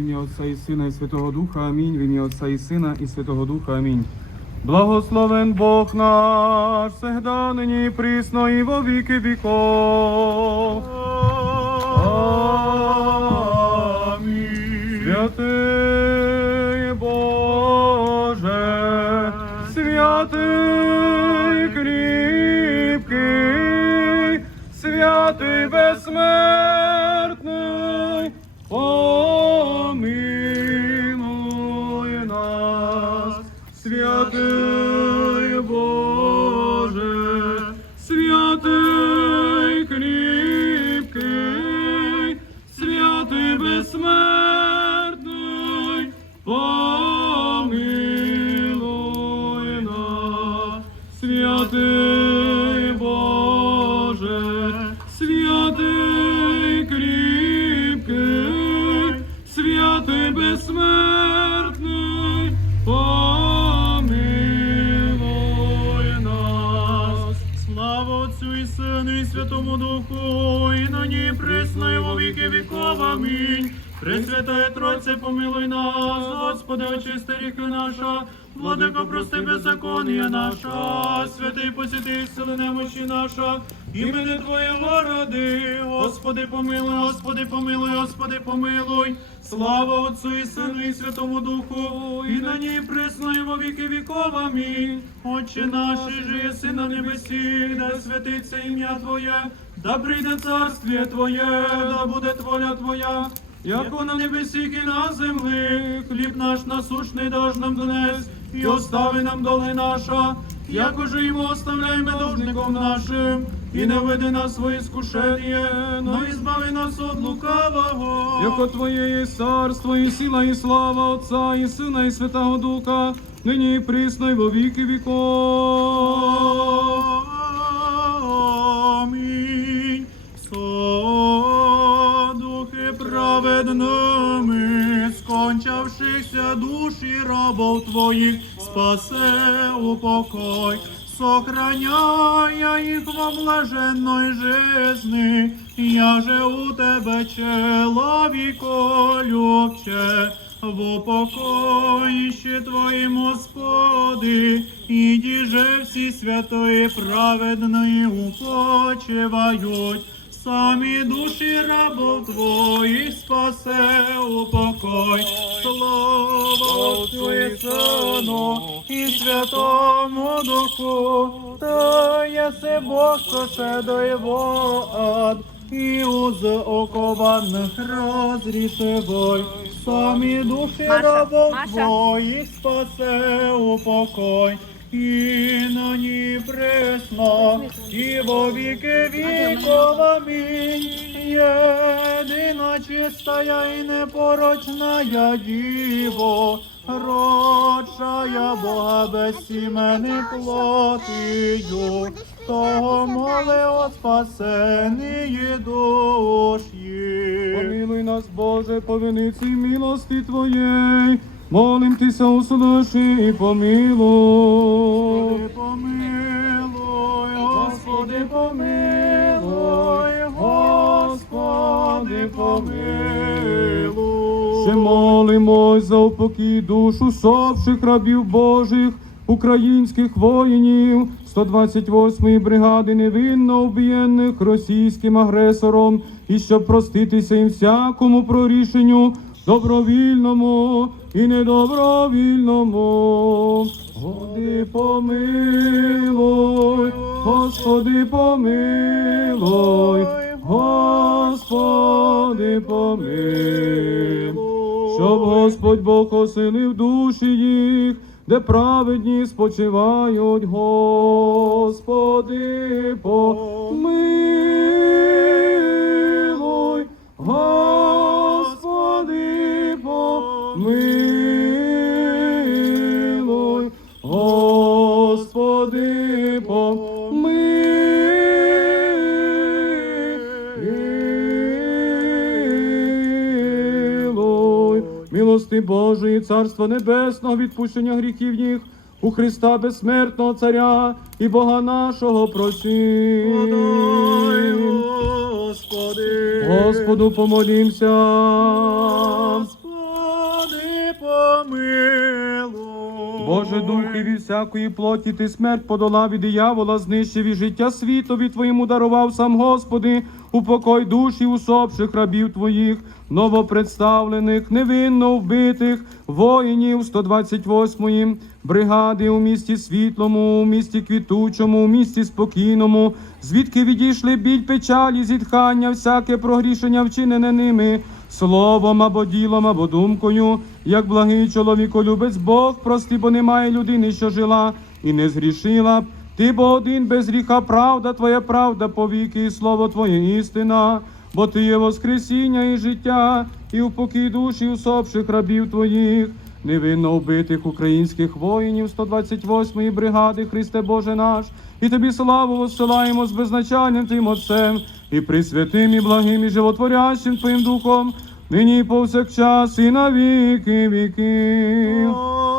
В ім'я Отця і Сина і Святого Духа. Амінь. В ім'я Отця і Сина і Святого Духа. Амінь. Благословен Бог наш, всегда нині присно і во віки віков. Амінь. Святий Боже, святий кріпкий, святий безсмертний, Духу, і на ній присно, і во віки віков. Амінь. Пресвятає Тройце, помилуй нас, Господи, очисти ріки наша, владико, прости беззаконня наша, святий посіти сили немощі наша, імени Твоєго ради, Господи, помилуй, Господи, помилуй, Господи, помилуй, слава Отцю і Сину, і Святому Духу, і на ній присно, і віки віков. Амінь. Отче наш, і же єси на небесі, да святиться ім'я Твоє, да прийде царствіє Твоє, да буде воля Твоя. Яко на небесі і на землі, хліб наш насущний даж нам донес, і остави нам доли наша, як уже йому оставляємо должником нашим, і не веди нас в свої скушення, но і нас від лукавого. Яко Твоє є царство, і сила, і слава Отця, і Сина, і Святого Духа, нині і присно, і во віки віков. Амінь. Содухи праведними, скончавшихся душі рабов твоїх, спасе упокой, сохраняя їх во блаженной жизни, я же у тебе чоловіко любче, в упокоїще Твоїм, Господи, іді же всі святої праведної упочивають, самі душі рабов Твоїх спасе упокой, Слава Отцю і Сину, і Святому Духу, та єси Бог, до його ад, і уз окованих розрішивой, самі душі Маша, рабов Маша. Твоїх спасе упокой, і на ній пресно, і во віки віков. Амінь. Чистая і непорочная діво, родшая Бога без сімени плотію, того моли о спасенні душі. Помилуй нас, Боже, по вениці милости Твоєї, молим Тися, услыши і помилуй. Господи, помилуй, Господи, помилуй, помилуй. Ще молимось за упокій душ усопших рабів Божих, українських воїнів, 128-ї бригади невинно убієнних російським агресором, і щоб проститися їм всякому прорішенню, добровільному і недобровільному. Господи, помилуй, Господи, помилуй, Господи, помилуй. Щоб Господь Бог осинив душі їх, де праведні спочивають, Господи, помилуй, Господи, Божої, Царства Небесного, відпущення гріхів їх, у Христа безсмертного Царя і Бога нашого просім. Господи. Господу помолімся. Боже дух і від всякої плоті ти смерть подолав і диявола знищив і життя світові Твоєму дарував сам Господи, упокой душі усопших рабів Твоїх, новопредставлених, невинно вбитих, воїнів 128-ї бригади у місті світлому, у місті квітучому, у місті спокійному, звідки відійшли біль печалі, зітхання, всяке прогрішення вчинене ними словом або ділом, або думкою, як благий чоловіколюбець Бог, прости, бо немає людини, що жила і не згрішила б. Ти бо один без гріха, правда, твоя правда повіки, і слово Твоє істина, бо Ти є Воскресіння і життя, і упокій душі усопших рабів Твоїх, невинно вбитих українських воїнів 128-ї бригади, Христе Боже наш, і Тобі славу воссилаємо з безначальним Твоїм Отцем, і присвятим, і благим, і животворящим Твоїм Духом, нині повсякчас, і на віки віків.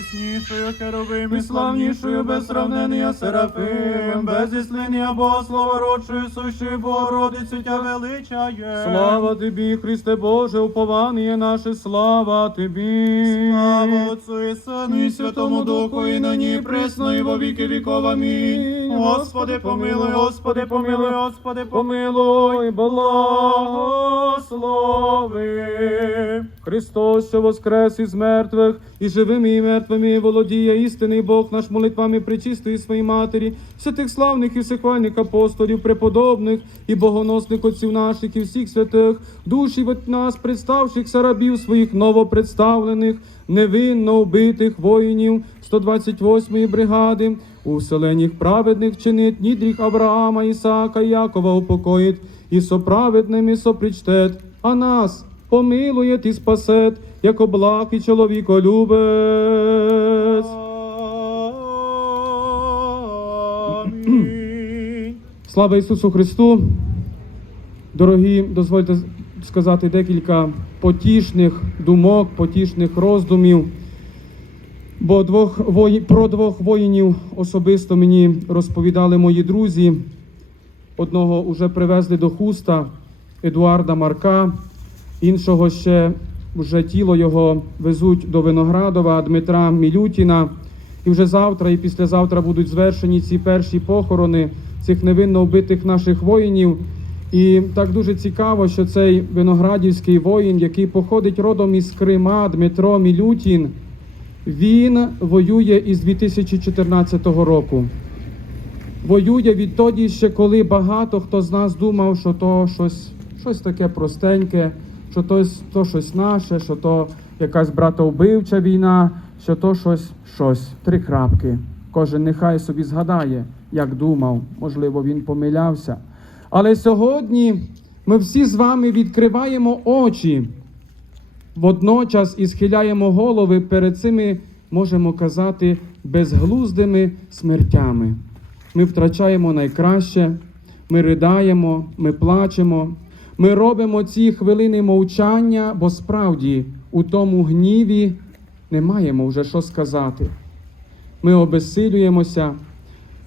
Чеснішою херовим і славнішою славнішою без сравнення Серафим, без іслиння Богослова родшою сущою Богородицю тя величає. Слава Тобі, Христе Боже, уповання наше, слава Тобі. Слава Отцу і Сину і Святому Духу, і нині і присно, і во віки віков. Амінь. Господи, помилуй, Господи, помилуй, Господи, помилуй. благослови. Христос, що воскрес із мертвих, і живими, і мертвими володіє істинний Бог наш молитвами причистої своїй матері, святих славних і всехвальних апостолів, преподобних і богоносних отців наших і всіх святих, душі від нас, представшихся рабів своїх новопредставлених, невинно вбитих воїнів 128-ї бригади, у вселеннях праведних чинить нідріх Авраама, Ісаака, Якова упокоїть, і соправедним, і сопричтет, а нас помилує і спасет, як облак і чоловіколюбець. Амінь. Слава Ісусу Христу! Дорогі, дозвольте сказати декілька потішних думок, потішних роздумів. Бо двох вої... про двох воїнів особисто мені розповідали мої друзі. Одного вже привезли до хуста Едуарда Марка, іншого ще вже тіло його везуть до Виноградова Дмитра Мілютіна. І вже завтра і післязавтра будуть звершені ці перші похорони цих невинно вбитих наших воїнів. І так дуже цікаво, що цей виноградівський воїн, який походить родом із Крима, Дмитро Мілютін, він воює із 2014 року. Воює відтоді ще, коли багато хто з нас думав, що то щось, щось таке простеньке, що то, то щось наше, що то якась братовбивча війна, що то щось, щось. Три крапки. Кожен нехай собі згадає, як думав, можливо, він помилявся. Але сьогодні ми всі з вами відкриваємо очі водночас і схиляємо голови перед цими, можемо казати, безглуздими смертями. Ми втрачаємо найкраще, ми ридаємо, ми плачемо, ми робимо ці хвилини мовчання, бо справді у тому гніві не маємо вже що сказати. Ми обезсилюємося,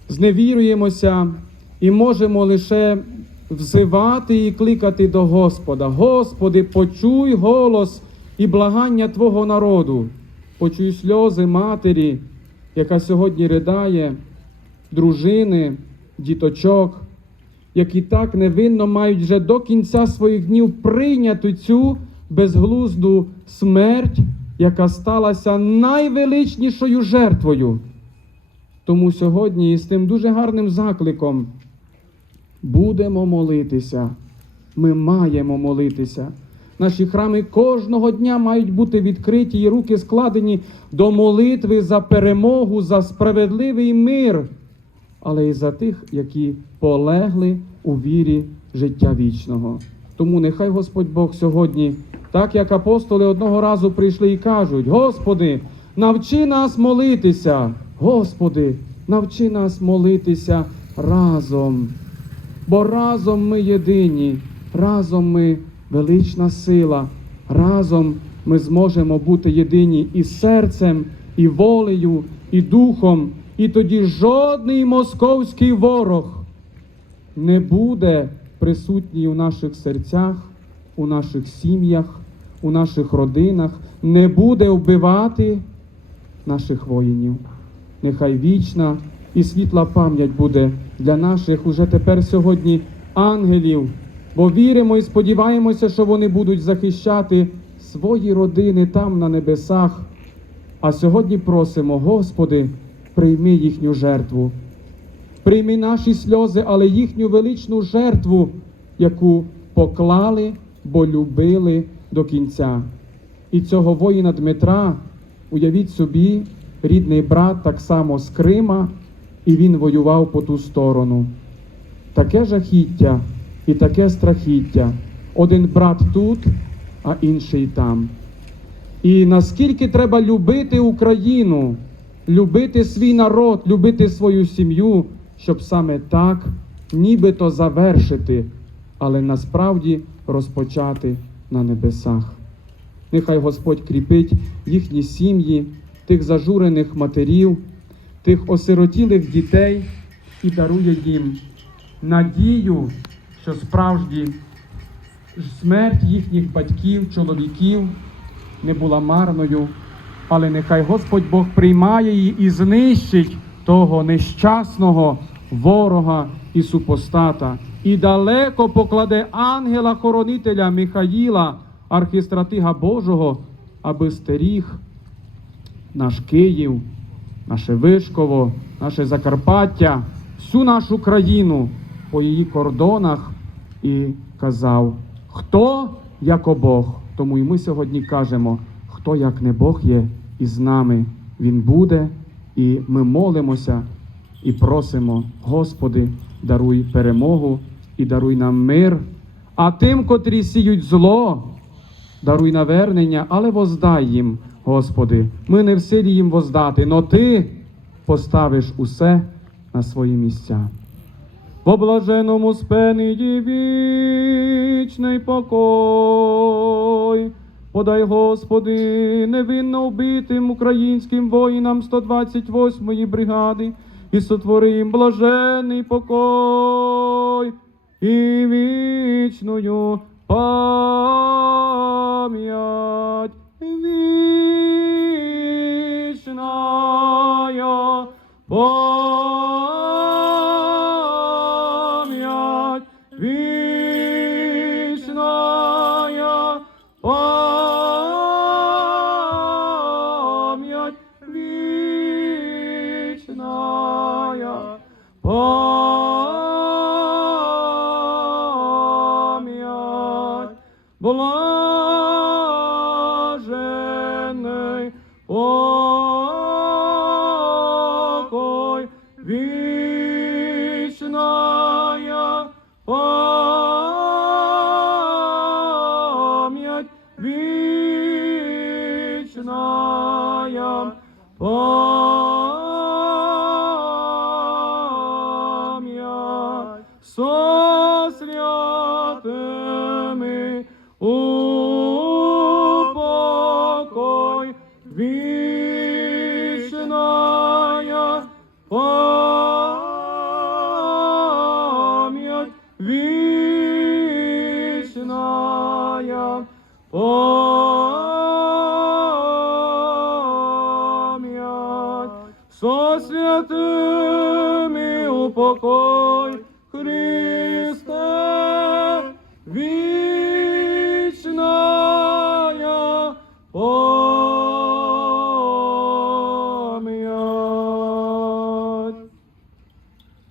зневіруємося і можемо лише взивати і кликати до Господа. Господи, почуй голос і благання Твого народу, почуй сльози матері, яка сьогодні ридає, дружини, діточок, які так невинно мають вже до кінця своїх днів прийняти цю безглузду смерть, яка сталася найвеличнішою жертвою. Тому сьогодні із тим дуже гарним закликом будемо молитися. Ми маємо молитися. Наші храми кожного дня мають бути відкриті і руки складені до молитви за перемогу, за справедливий мир, але й за тих, які полегли у вірі життя вічного. Тому нехай Господь Бог сьогодні, так як апостоли одного разу прийшли і кажуть: Господи, навчи нас молитися, Господи, навчи нас молитися разом. Бо разом ми єдині, разом ми велична сила, разом ми зможемо бути єдині і серцем, і волею, і духом, і тоді жодний московський ворог не буде присутній у наших серцях, у наших сім'ях, у наших родинах не буде вбивати наших воїнів. Нехай вічна і світла пам'ять буде для наших уже тепер сьогодні ангелів, бо віримо і сподіваємося, що вони будуть захищати свої родини там на небесах. А сьогодні просимо, Господи, прийми їхню жертву. Прийми наші сльози, але їхню величну жертву, яку поклали, бо любили до кінця. І цього воїна Дмитра, уявіть собі, рідний брат так само з Крима, і він воював по ту сторону. Таке жахіття і таке страхіття. Один брат тут, а інший там. І наскільки треба любити Україну, любити свій народ, любити свою сім'ю, щоб саме так нібито завершити, але насправді розпочати на небесах. Нехай Господь кріпить їхні сім'ї, тих зажурених матерів, тих осиротілих дітей і дарує їм надію, що справді смерть їхніх батьків, чоловіків не була марною, але нехай Господь Бог приймає її і знищить того нещасного ворога і супостата, і далеко покладе ангела-хоронителя Михаїла, архістратига Божого, аби стеріг наш Київ, наше Вишково, наше Закарпаття, всю нашу країну по її кордонах і казав, хто як Бог. Тому і ми сьогодні кажемо, хто як не Бог є із нами, Він буде, і ми молимося і просимо, Господи, даруй перемогу і даруй нам мир, а тим, котрі сіють зло, даруй навернення, але воздай їм, Господи. Ми не в силі їм воздати, но Ти поставиш усе на свої місця. По блаженому спениді вічний покой. Подай, Господи, невинно вбитим українським воїнам 128-ї бригади і сотвори їм блажений покой і вічною пам'ять. Вічная пам'ять,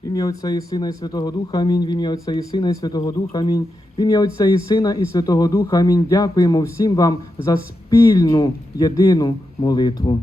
В ім'я Отця і Сина і Святого Духа, амінь. В ім'я Отця і Сина і Святого Духа, амінь. В ім'я Отця і Сина і Святого Духа, амінь. Дякуємо всім вам за спільну єдину молитву.